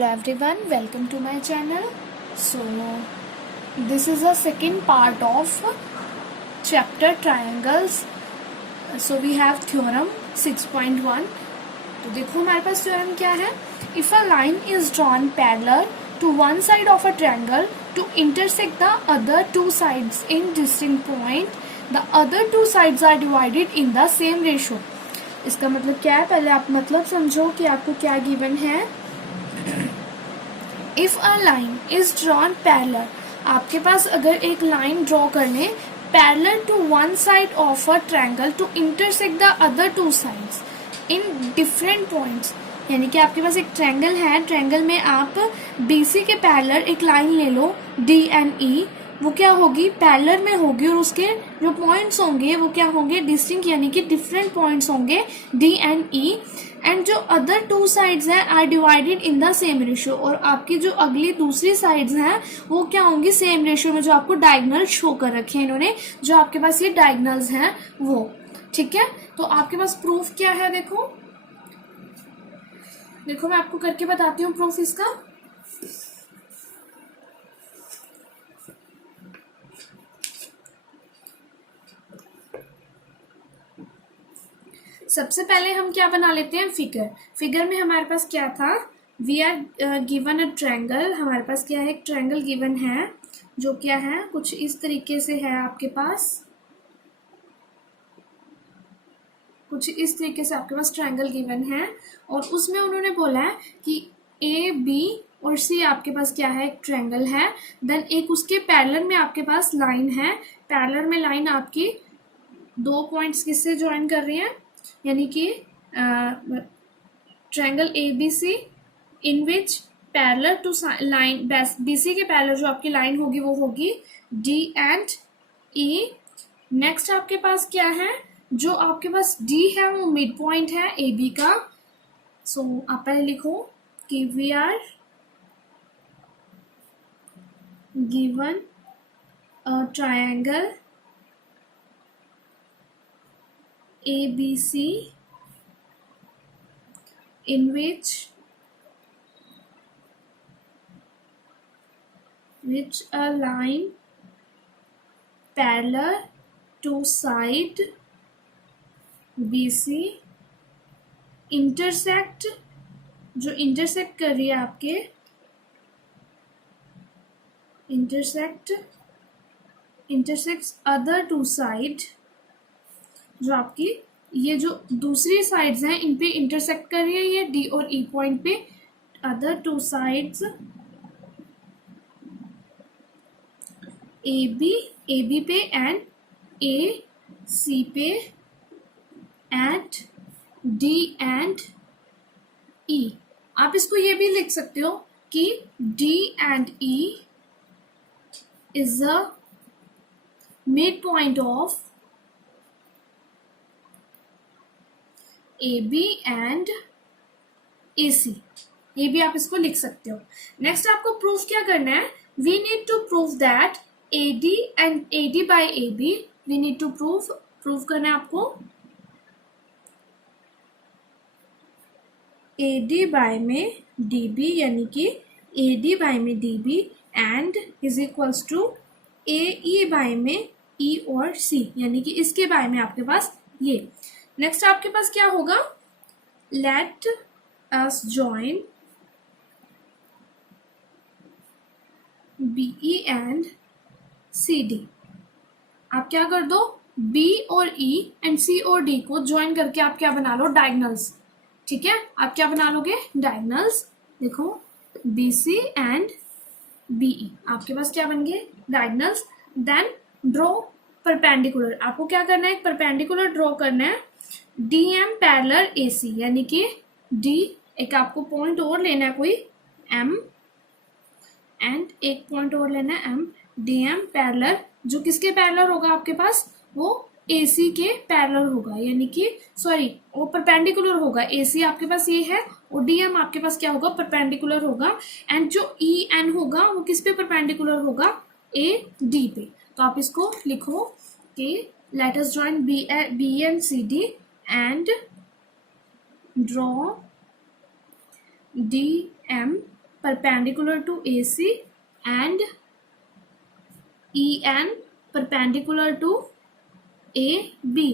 Hello everyone, welcome to my channel. So this is the second part of chapter triangles. So we have theorem 6.1. तो देखो हमारे पास theorem क्या है. If a line is drawn parallel to one side of a triangle to intersect the other two sides in distinct point, the other two sides are divided in the same ratio. इसका मतलब क्या है, पहले आप मतलब समझो कि आपको क्या गिवन है. If a line is drawn parallel, आपके पास अगर एक लाइन ड्रॉ करने parallel to one side of a triangle to intersect the other two sides in different points, यानी कि आपके पास एक ट्रायंगल है, ट्रायंगल में आप बीसी के पैरेलल एक लाइन ले लो डी एंड ई, वो क्या होगी पैरेलल में होगी और उसके जो पॉइंट्स होंगे वो क्या होंगे डिस्टिंक्ट, यानी कि डिफरेंट पॉइंट्स होंगे डी एंड ई, एंड जो अदर टू साइड्स हैं are divided in the same ratio, और आपकी जो अगली दूसरी साइड्स हैं वो क्या होंगी सेम रेशियो में, जो आपको डायगोनल शो कर रखे हैं इन्होंने, जो आपके पास ये डायगोनल्स हैं वो. ठीक है, तो आपके पास प्रूफ क्या है, देखो मैं आपको करके बताती हूँ प्रूफ इसका. सबसे पहले हम क्या बना लेते हैं फिगर में हमारे पास क्या था, we are given a triangle, हमारे पास क्या है एक ट्रायंगल गिवन है जो क्या है कुछ इस तरीके से है, आपके पास कुछ इस तरीके से आपके पास ट्रायंगल गिवन है, और उसमें उन्होंने बोला है कि ए बी और सी आपके पास क्या है एक ट्रायंगल है, देन एक उसके पैरेलल में आपके पास लाइन है, पैरेलल में लाइन आपकी दो पॉइंट्स किससे ज्वाइन कर रही है, यानी कि triangle A B C in which parallel to line B C के पैरेलल जो आपकी लाइन होगी वो होगी डी एंड ई. नेक्स्ट आपके पास क्या है, जो आपके पास डी है वो मिड पॉइंट है ए बी का. सो आप पहले लिखो कि we are given a triangle ABC in which a line parallel to side BC intersect, जो intersect कर रही है आपके intersects other two side, जो आपकी ये जो दूसरी साइड्स हैं इन पे इंटरसेक्ट कर रही है ये डी और ई पॉइंट पे, other two sides A B पे एंड ए सी पे एंड डी एंड ई. आप इसको ये भी लिख सकते हो कि D and E is the mid point of A B and A C, ये भी आप इसको लिख सकते हो. नेक्स्ट आपको प्रूफ क्या करना है, we need to prove that A D and A D by A B, we need to prove करना है आपको ए डी बाय में डी बी, यानी कि ए डी बाय में D B and is equals to A E by में E और सी, यानी कि इसके बाय में आपके पास ये. नेक्स्ट आपके पास क्या होगा, let us join BE and C D. आप क्या कर दो, बी और ई एंड सी और डी को ज्वाइन करके आप क्या बना लो डायगोनल्स. ठीक है, आप क्या बना लोगे डायगोनल्स, देखो बी सी एंड बीई आपके पास क्या बन गए डायगोनल्स. देन ड्रॉ परपेंडिकुलर, आपको क्या करना है एक परपेंडिकुलर ड्रॉ करना है डी एम पैरेलल ए सी, यानी कि डी एक आपको पॉइंट और लेना है कोई एम एंड एक पॉइंट और लेना है एम, डी एम पैरेलल जो किसके पैरेलल होगा आपके पास वो ए सी के पैरेलल होगा, यानी कि सॉरी वो परपेंडिकुलर होगा, ए सी आपके पास ये है और डी एम आपके पास क्या होगा परपेंडिकुलर होगा, एंड जो ई एन होगा वो किस पे परपेंडिकुलर होगा ए डी पे. तो आप इसको लिखो कि let us join B and C D and draw DM perpendicular to A C and EN perpendicular to AB।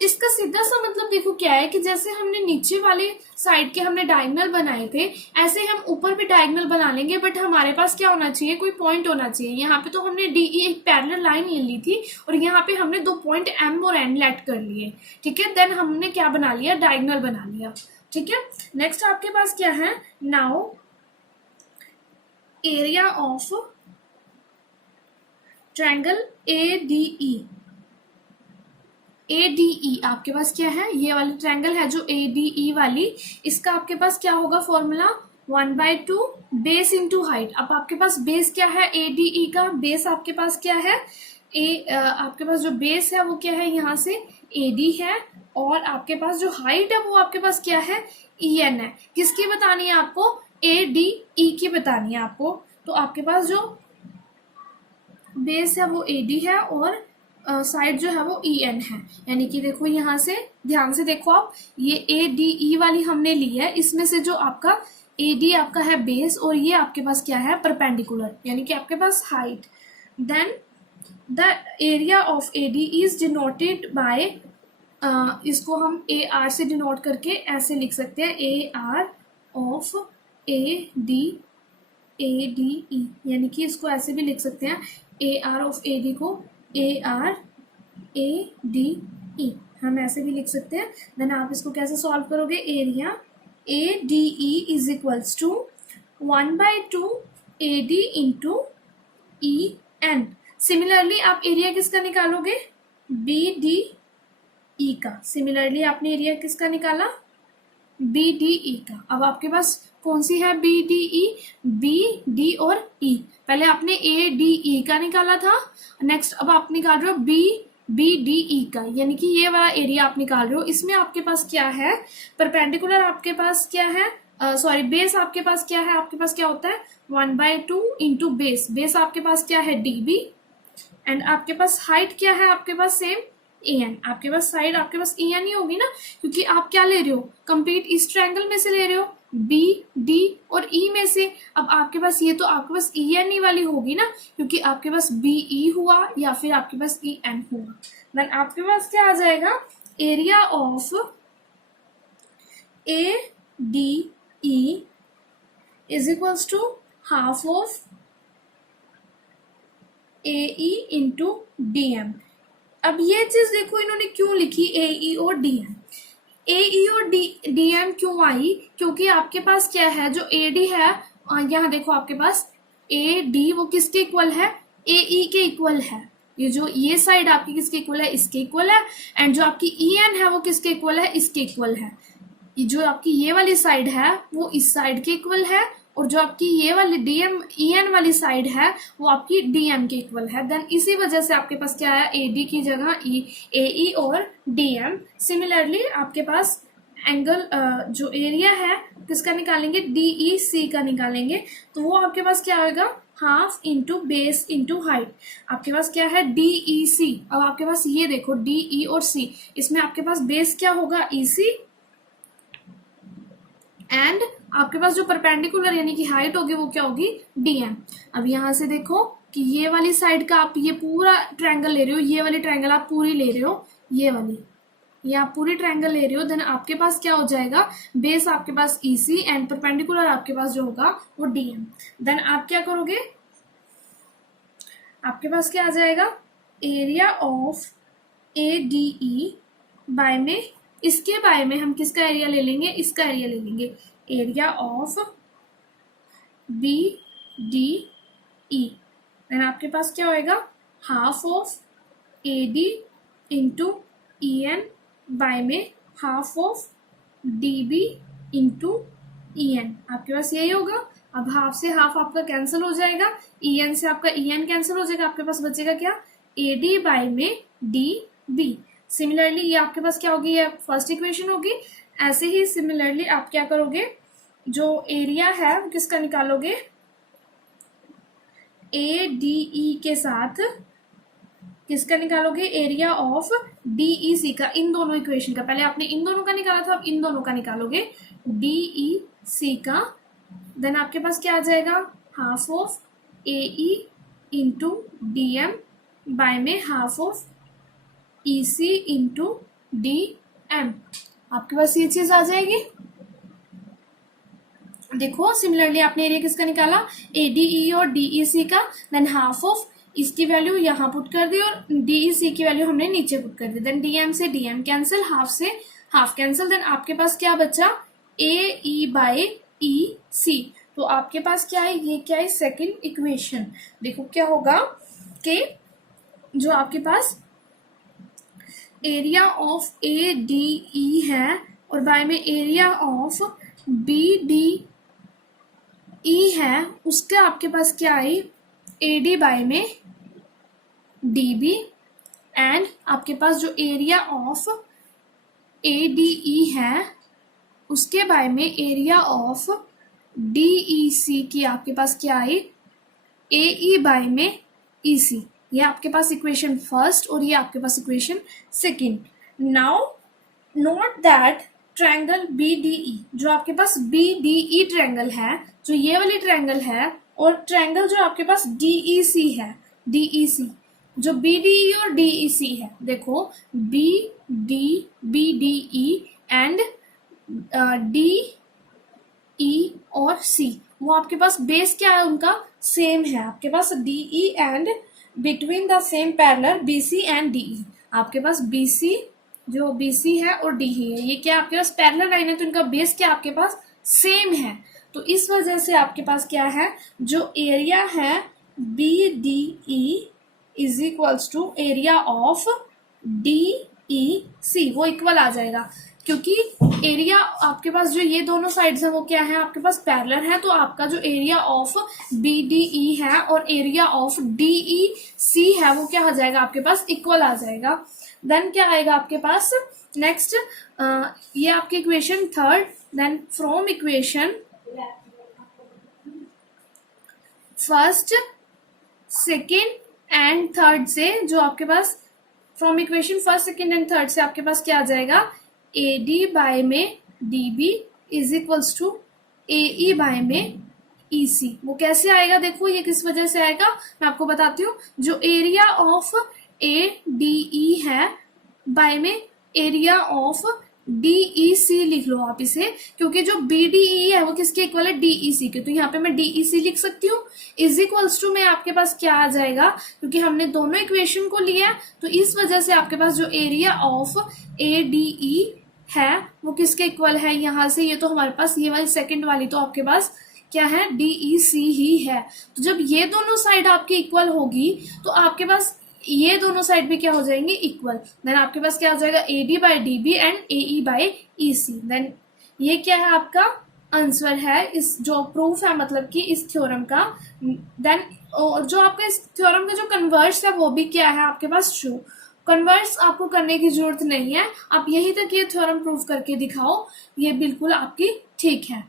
इसका सीधा सा मतलब देखो क्या है कि जैसे हमने नीचे वाले साइड के हमने डायगोनल बनाए थे, ऐसे हम ऊपर भी डायगोनल बना लेंगे, बट हमारे पास क्या होना चाहिए, कोई पॉइंट होना चाहिए। यहाँ पे तो हमने DE एक पैरेलल लाइन ले ली थी और यहाँ पे हमने 2 पॉइंट M और N लेट कर लिए, ठीक है। देन हमने क्या बना लिया, डायगोनल बना लिया, ठीक है। नेक्स्ट आपके पास क्या है, now area of triangle ADE। ADE आपके पास क्या है, ये वाली ट्रायंगल है जो ADE वाली, इसका आपके पास क्या होगा फॉर्मूला, 1/2 बेस इंटू हाइट। अब आपके पास बेस क्या है ADE का, बेस आपके पास क्या है, आपके पास जो बेस है वो क्या है, यहाँ से AD है, और आपके पास जो हाइट है वो आपके पास क्या है, EN है। किसकी बतानी है आपको, ADE की बतानी है आपको। तो आपके पास जो बेस है वो AD है और साइड जो है वो EN है, यानी कि देखो यहाँ से ध्यान से देखो आप, ये ADE वाली हमने ली है, इसमें से जो आपका AD आपका है बेस और ये आपके पास क्या है, परपेंडिकुलर, यानी कि आपके पास height. Then the area of AD is denoted by, इसको हम AR से डिनोट करके ऐसे लिख सकते हैं, AR ऑफ ADE, यानी कि इसको ऐसे भी लिख सकते हैं, AR ऑफ AD को ARADE हम ऐसे भी लिख सकते हैं। देन आप इसको कैसे सॉल्व करोगे, area ADE is equals to 1/2 AD into EN। Similarly आप एरिया किसका निकालोगे, BDE का। सिमिलरली आपने एरिया किसका निकाला, BDE का। अब आपके पास कौन सी है BDE, B, D और E। पहले आपने ADE का निकाला था, नेक्स्ट अब आप निकाल रहे हो BDE का, यानी कि ये वाला एरिया आप निकाल रहे हो। इसमें आपके पास क्या है, परपेंडिकुलर आपके पास क्या है, सॉरी बेस आपके पास क्या है, आपके पास क्या होता है 1/2 इंटू बेस, बेस आपके पास क्या है DB, एंड आपके पास हाइट क्या है, आपके पास सेम EN। आपके पास साइड आपके पास EN ही होगी ना, क्योंकि आप क्या ले रहे हो, कंप्लीट इस ट्रायंगल में से ले रहे हो, B, D और E में से। अब आपके पास ये तो आपके पास EN ही वाली होगी ना, क्योंकि आपके पास BE हुआ या फिर आपके पास EN हुआ। देन आपके पास क्या आ जाएगा, area of ADE is equals to half of AE into DM। अब ये चीज देखो इन्होंने क्यों लिखी AE और DM, AE और DM क्यों आई, क्योंकि आपके पास क्या है, जो AD है, यहाँ देखो आपके पास AD वो किसके इक्वल है, AE के इक्वल है। ये जो ये साइड आपकी किसके इक्वल है, इसके इक्वल है, एंड जो आपकी EN है वो किसके इक्वल है, इसके इक्वल है। ये जो आपकी ये वाली साइड है वो इस साइड के इक्वल है, और जो आपकी ये वाली EN वाली साइड है वो आपकी DM के इक्वल है। देन इसी वजह से आपके पास क्या है, AD की जगह AE और DM। सिमिलरली आपके पास एंगल जो एरिया है किसका निकालेंगे, DEC का निकालेंगे, तो वो आपके पास क्या होगा, half into base into height. आपके पास क्या है DEC। अब आपके पास ये देखो DE और C, इसमें आपके पास बेस क्या होगा EC, एंड आपके पास जो परपेंडिकुलर यानी कि हाइट होगी वो क्या होगी DM। अब यहाँ से देखो कि ये वाली साइड का आप ये पूरा ट्रायंगल ले रहे हो, ये वाली ट्रायंगल आप पूरी ले रहे हो, ये वाली ये आप पूरी ट्रायंगल ले रहे हो, देन आपके पास क्या हो जाएगा, बेस आपके पास EC एंड परपेंडिकुलर आपके पास जो होगा वो DM। देन आप क्या करोगे, आपके पास क्या आ जाएगा, एरिया ऑफ ADE बाय में, इसके बाय में हम किसका एरिया ले लेंगे, इसका एरिया ले लेंगे, एरिया ऑफ BDE। देन आपके पास क्या होएगा, half of AD into EN by में half of DB into EN। आपके पास यही होगा। अब हाफ से हाफ आपका कैंसिल हो जाएगा, EN से आपका EN कैंसिल हो जाएगा, आपके पास बचेगा क्या, AD बाय में DB। सिमिलरली ये आपके पास क्या होगी, ये फर्स्ट इक्वेशन होगी। ऐसे ही सिमिलरली आप क्या करोगे, जो एरिया है किसका निकालोगे, ADE के साथ किसका निकालोगे, एरिया ऑफ DEC का, इन दोनों इक्वेशन का। पहले आपने इन दोनों का निकाला था, अब इन दोनों का निकालोगे, DEC का देन आपके पास क्या आ जाएगा, half of AE into DM by में half of EC into DM। आपके पास ये चीज आ जाएगी। देखो सिमिलरली आपने एरिया किसका निकाला, ADE और DEC का, देन हाफ ऑफ इसकी वैल्यू यहाँ पुट कर दी और DEC की वैल्यू हमने नीचे पुट कर दी, देन DM से DM कैंसिल, हाफ से हाफ कैंसिल, देन आपके पास क्या बचा, AE बाय EC। तो आपके पास क्या है, ये क्या है, सेकंड इक्वेशन। देखो क्या होगा कि जो आपके पास एरिया ऑफ ADE है और बाय में एरिया ऑफ BDE है, उसका आपके पास क्या है, AD बाय में DB, एंड आपके पास जो एरिया ऑफ ADE है उसके बाय में एरिया ऑफ DEC की आपके पास क्या है, AE बाय में EC। ये आपके पास इक्वेशन फर्स्ट और ये आपके पास equation second. Now note that triangle BDE, जो आपके पास BDE ट्रायंगल है, जो ये वाली ट्रायंगल है, और ट्रायंगल जो आपके पास DEC है, DEC जो BDE और DEC है, देखो BDE एंड DE और C, वो आपके पास बेस क्या है उनका, सेम है। आपके पास DE and between the same parallel BC and DE, आपके पास BC जो BC है और DE है, ये क्या आपके पास पैरेलल लाइन है, तो इनका बेस क्या आपके पास सेम है। तो इस वजह से आपके पास क्या है, जो एरिया है BDE is equals to area of DEC, वो इक्वल आ जाएगा, क्योंकि एरिया आपके पास जो ये दोनों साइड्स हैं वो क्या है, आपके पास पैरेलल है, तो आपका जो एरिया ऑफ BDE है और एरिया ऑफ DEC है वो क्या आ जाएगा, आपके पास इक्वल आ जाएगा। देन क्या आएगा आपके पास नेक्स्ट, ये आपकी equation third. Then from equation first, second and third से, जो आपके पास from equation first, second and third से आपके पास क्या आ जाएगा, AD बाय में DB is equals to AE by में EC। वो कैसे आएगा, देखो ये किस वजह से आएगा, मैं आपको बताती हूँ। जो एरिया ऑफ ADE है बाय में एरिया ऑफ DEC लिख लो आप इसे, क्योंकि जो BDE है वो किसके इक्वल है, DEC के, तो यहाँ पे मैं DEC लिख सकती हूँ। इज इक्वल्स टू में आपके पास क्या आ जाएगा, क्योंकि हमने दोनों इक्वेशन को लिया, तो इस वजह से आपके पास जो एरिया ऑफ ADE है वो किसके इक्वल है, यहाँ से ये तो हमारे पास ये वाली सेकंड वाली तो आपके पास क्या है, DEC ही है। तो जब ये दोनों साइड आपकी इक्वल होगी तो आपके पास ये दोनों साइड भी क्या हो जाएंगे, इक्वल। देन आपके पास क्या हो जाएगा, AD by DB and AE by EC। Then ये क्या है, आपका आंसर है इस जो प्रूफ है, मतलब कि इस थ्योरम का। देन जो आपका इस थ्योरम का जो कन्वर्स है वो भी क्या है आपके पास ट्रू। कन्वर्स आपको करने की जरूरत नहीं है, आप यही तक ये थ्योरम प्रूफ करके दिखाओ, ये बिल्कुल आपकी ठीक है।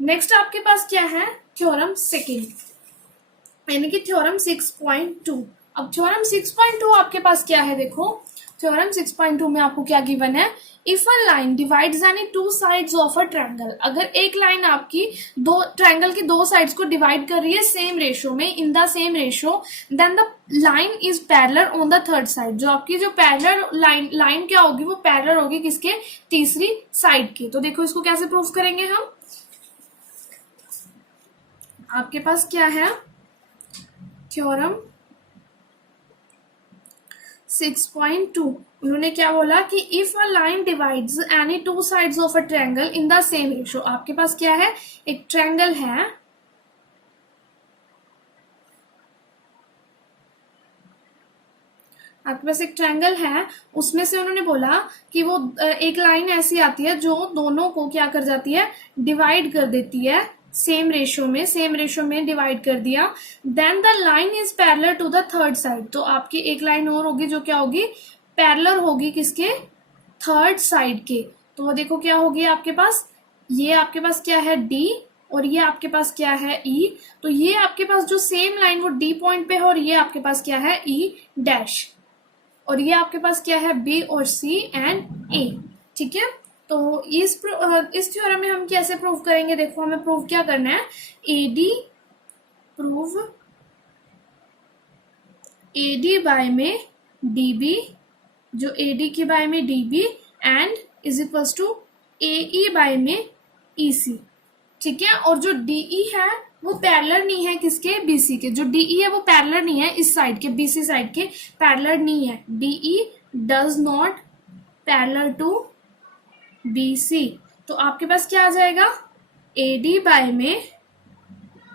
नेक्स्ट आपके पास क्या है, थ्योरम सेकेंड, यानी कि थ्योरम 6.2। अब थ्योरम 6.2 आपके पास क्या है, देखो थ्योरम 6.2 में आपको क्या गिवन है, if a line divides any two sides of a triangle, अगर एक लाइन आपकी दो ट्रायंगल की दो साइड्स को डिवाइड कर रही है सेम रेशो में, in the same ratio, then the line is parallel on the third side, जो आपकी जो पैरेलल लाइन क्या होगी, वो पैरेलल होगी किसके, तीसरी साइड की। तो देखो इसको कैसे प्रूफ करेंगे हम, आपके पास क्या है, थ्योरम 6.2, उन्होंने क्या बोला कि if a line divides any two sides of a triangle in the same ratio, आपके पास क्या है, एक ट्रायंगल है, आपके पास एक ट्रायंगल है, उसमें से उन्होंने बोला कि वो एक लाइन ऐसी आती है जो दोनों को क्या कर जाती है, डिवाइड कर देती है सेम रेशो में डिवाइड कर दिया। Then the line is parallel to the third side, तो आपकी एक लाइन और होगी जो क्या होगी, पैरेलल होगी किसके, थर्ड साइड के। तो वो देखो क्या होगी आपके पास, ये आपके पास क्या है D और ये आपके पास क्या है E, तो ये आपके पास जो सेम लाइन वो D पॉइंट पे है और ये आपके पास क्या है E डैश, और ये आपके पास क्या है B और C एंड A, ठीक है। तो इस थ्योरम में हम कैसे प्रूव करेंगे, देखो हमें प्रूव क्या करना है, एडी प्रूव एडी बाय में डीबी, जो एडी के बाय में DB and is equals to AE by में ईसी, ठीक है। और जो डीई है वो पैरेलल नहीं है किसके, बीसी के, जो डीई है वो पैरेलल नहीं है इस साइड के, बीसी साइड के पैरेलल नहीं है, DE does not parallel to BC. तो आपके पास क्या आ जाएगा, एडी बाय में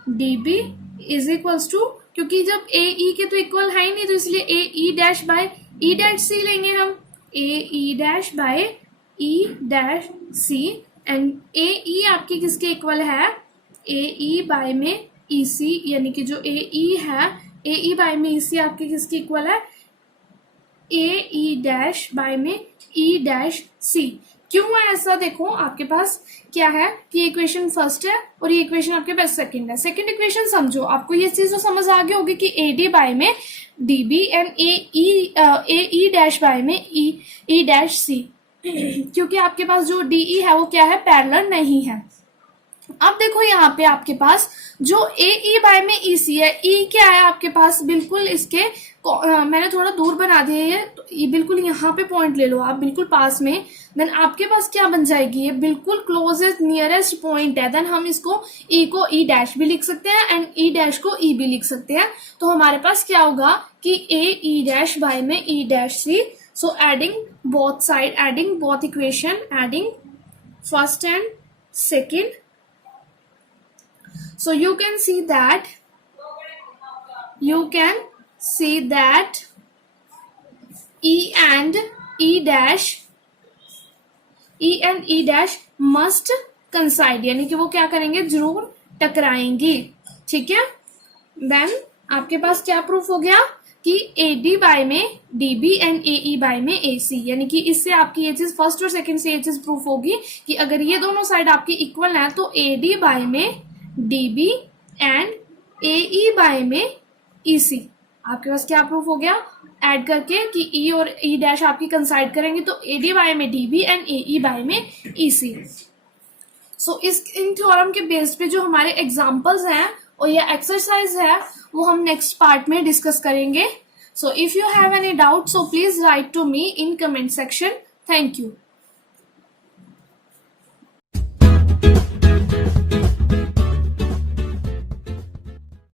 डीबी इज इक्वल्स टू, क्योंकि जब ए ई के तो इक्वल है ही नहीं तो इसलिए A E dash by E dash C लेंगे हम, A E dash by E dash C, and A E आपकी किसके इक्वल है, ए ई बाय में ई सी, यानी कि जो ए ई है, ए ई बाय में ई सी आपकी किसकी इक्वल है, ए ई डैश बाय में ई डैश सी। क्यों है ऐसा, देखो आपके पास क्या है कि इक्वेशन फर्स्ट है और ये इक्वेशन आपके पास सेकंड है। सेकंड इक्वेशन समझो, आपको ये चीज तो समझ आ गई होगी कि ए डी बाय में D B and A E dash by में ई डैश सी, क्योंकि आपके पास जो डी ई है वो क्या है, पैरेलल नहीं है। अब देखो यहाँ पे आपके पास जो ए ई बाय में ई सी है, ई क्या है आपके पास बिल्कुल इसके मैंने थोड़ा दूर बना दिया है, तो ये बिल्कुल यहाँ पे पॉइंट ले लो आप बिल्कुल पास में, देन आपके पास क्या बन जाएगी, ये बिल्कुल क्लोजेस्ट नियरेस्ट पॉइंट है, देन हम इसको ई को ई डैश भी लिख सकते हैं एंड ई डैश को ई भी लिख सकते हैं। तो हमारे पास क्या होगा कि ए ई डैश बाय में E dash C, so adding both side, adding both equation, adding first and second, so you can see that E and E dash must coincide, यानी कि वो क्या करेंगे, जरूर टकराएंगी, ठीक है। देन आपके पास क्या प्रूफ हो गया कि ए डी बाय में D B and A E by में ए सी, यानी कि इससे आपकी ये चीज फर्स्ट और सेकंड से ये चीज प्रूफ होगी कि अगर ये दोनों साइड आपकी इक्वल है तो ए डी बाय में DB and A E by में ईसी, आपके पास क्या प्रूफ हो गया, ऐड करके कि ई और ई डैश आपकी कंसाइड करेंगे तो ए डी बाय में DB and A E by में ईसी। सो इन थ्योरम के बेस पे जो हमारे एग्जांपल्स हैं और ये एक्सरसाइज है वो हम नेक्स्ट पार्ट में डिस्कस करेंगे। So if you have any doubt so please write to me in comment section. Thank you.